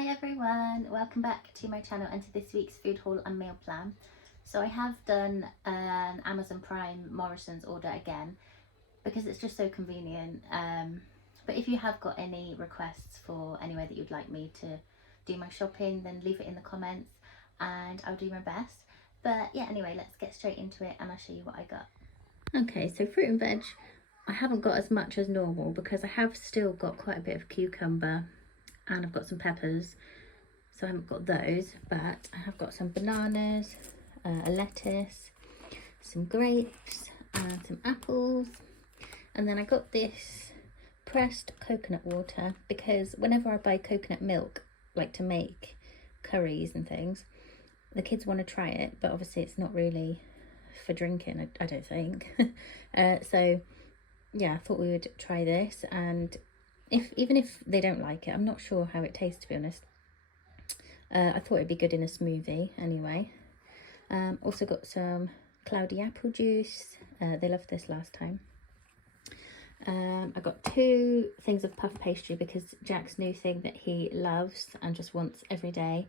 Hi everyone, welcome back to my channel and to this week's food haul and meal plan. So I have done an Amazon Prime Morrisons order again because it's just so convenient. But if you have got any requests for anywhere that you'd like me to do my shopping, then leave it in the comments and I'll do my best. But yeah, anyway, let's get straight into it and I'll show you what I got. Okay, so fruit and veg, I haven't got as much as normal because I have still got quite a bit of cucumber and I've got some peppers, so I haven't got those, but I have got some bananas, a lettuce, some grapes and some apples. And then I got this pressed coconut water because whenever I buy coconut milk, like to make curries and things, the kids want to try it, but obviously it's not really for drinking, I don't think. So yeah, I thought we would try this, and even if they don't like it, I'm not sure how it tastes, to be honest. I thought it'd be good in a smoothie anyway. Also got some cloudy apple juice. They loved this last time. I got 2 things of puff pastry because Jack's new thing that he loves and just wants every day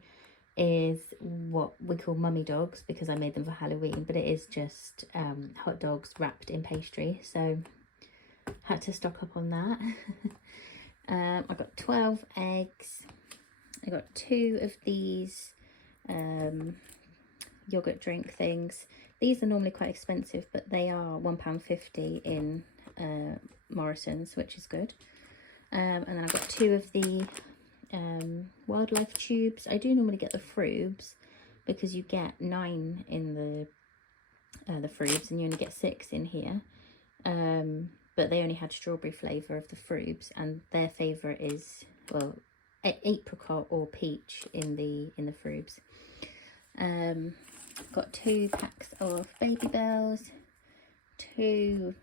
is what we call mummy dogs, because I made them for Halloween, but it is just hot dogs wrapped in pastry, so had to stock up on that. I got 12 eggs. I got 2 of these yogurt drink things. These are normally quite expensive, but they are £1.50 in Morrisons, which is good. And then I've got 2 of the wildlife tubes. I do normally get the frubes because you get 9 in the frubes and you only get 6 in here. But they only had strawberry flavour of the frubes, and their favourite is, well, apricot or peach in the frubes. Got 2 packs of Baby Bells, 2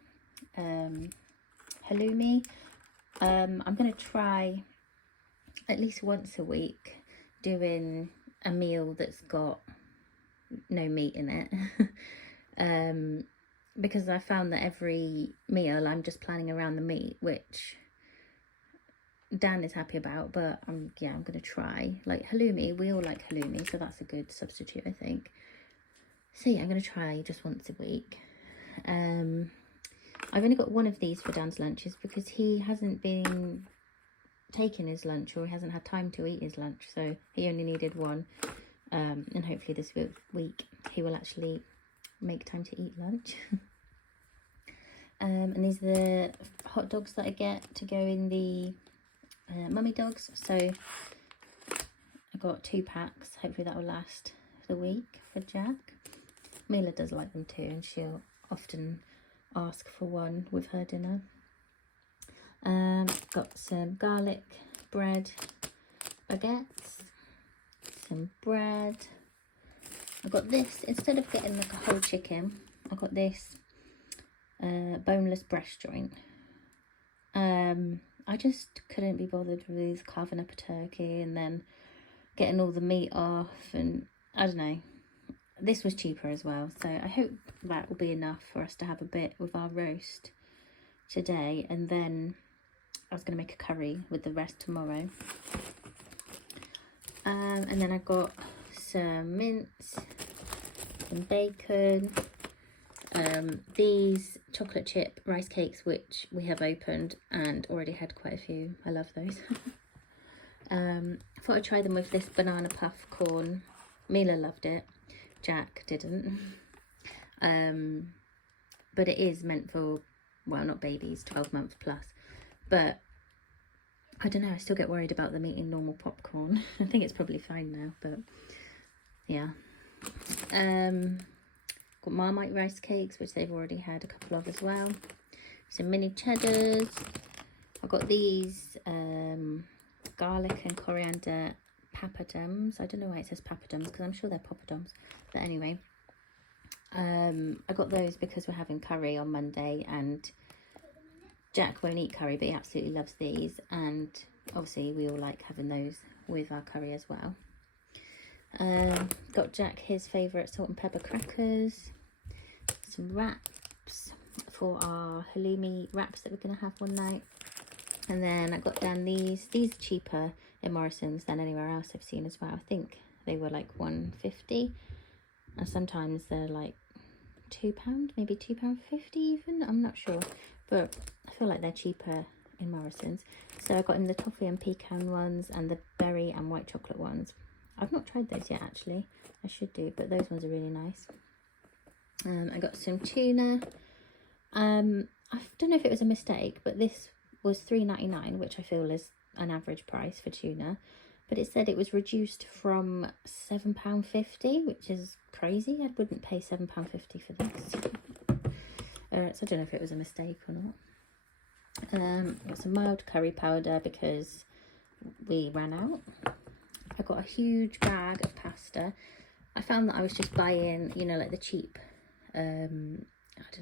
halloumi. I'm going to try at least once a week doing a meal that's got no meat in it. Because I found that every meal I'm just planning around the meat, which Dan is happy about, but I'm going to try. Like halloumi, we all like halloumi, so that's a good substitute, I think. So yeah, I'm going to try just once a week. I've only got 1 of these for Dan's lunches because he hasn't been taking his lunch, or he hasn't had time to eat his lunch, so he only needed 1. And hopefully this week he will actually make time to eat lunch. And these are the hot dogs that I get to go in the mummy dogs. So I got 2 packs. Hopefully that will last the week for Jack. Mila does like them too, and she'll often ask for 1 with her dinner. Got some garlic bread baguettes, some bread. I got this, instead of getting like a whole chicken, I got this boneless breast joint. I just couldn't be bothered with carving up a turkey and then getting all the meat off, and I don't know, this was cheaper as well, so I hope that will be enough for us to have a bit with our roast today, and then I was going to make a curry with the rest tomorrow. And then I got some mince, some bacon, these chocolate chip rice cakes, which we have opened and already had quite a few. I love those. Thought I'd try them with this banana puff corn. Mila loved it, Jack didn't. But it is meant for, well, not babies, 12 months plus, but I don't know, I still get worried about them eating normal popcorn. I think it's probably fine now, but yeah. Got Marmite rice cakes, which they've already had a couple of as well. Some mini cheddars. I've got these garlic and coriander papadums. I don't know why it says papadums because I'm sure they're poppadoms, but anyway. I got those because we're having curry on Monday, and Jack won't eat curry, but he absolutely loves these, and obviously we all like having those with our curry as well. Got Jack his favourite salt and pepper crackers, some wraps for our halloumi wraps that we're going to have one night, and then I got down these are cheaper. in Morrisons than anywhere else I've seen as well. I think they were like £1.50, and sometimes they're like £2, maybe £2.50 even, I'm not sure, but I feel like they're cheaper in Morrisons. So I got him the toffee and pecan ones and the berry and white chocolate ones. I've not tried those yet actually, I should do, but those ones are really nice. I got some tuna. I don't know if it was a mistake, but this was £3.99, which I feel is an average price for tuna, but it said it was reduced from £7.50, which is crazy. I wouldn't pay £7.50 for this. So I don't know if it was a mistake or not. Got some mild curry powder because we ran out. I got a huge bag of pasta. I found that I was just buying, you know, like the cheap, I don't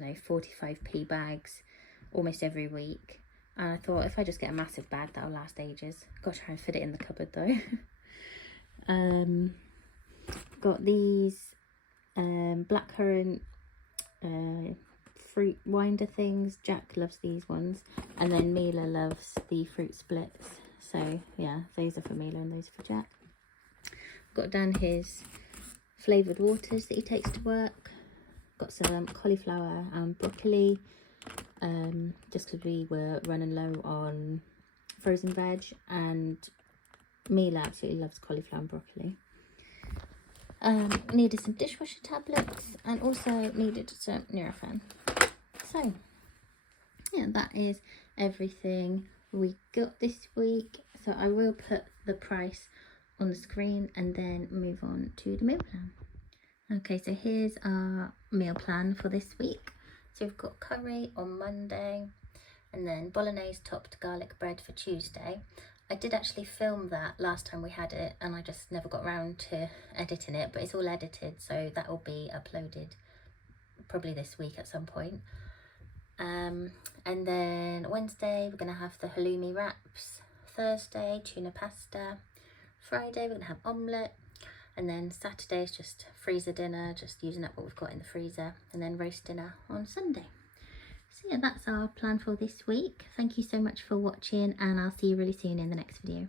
know, 45p bags almost every week. And I thought if I just get a massive bag, that'll last ages. Got to try and fit it in the cupboard though. Got these blackcurrant fruit winder things. Jack loves these ones, and then Mila loves the fruit splits. So yeah, those are for Mila and those are for Jack. Got down his flavoured waters that he takes to work. Got some cauliflower and broccoli, just because we were running low on frozen veg, and Mila absolutely loves cauliflower and broccoli. Needed some dishwasher tablets and also needed some Nurofen. So yeah, that is everything we got this week. So I will put the price on the screen and then move on to the meal plan. Okay, so here's our meal plan for this week. So we've got curry on Monday, and then bolognese topped garlic bread for Tuesday. I did actually film that last time we had it, and I just never got around to editing it, but it's all edited, so that will be uploaded probably this week at some point. And then Wednesday we're going to have the halloumi wraps. Thursday, tuna pasta. Friday we're going to have omelette. And then Saturday is just freezer dinner, just using up what we've got in the freezer, and then roast dinner on Sunday. So yeah, that's our plan for this week. Thank you so much for watching, and I'll see you really soon in the next video.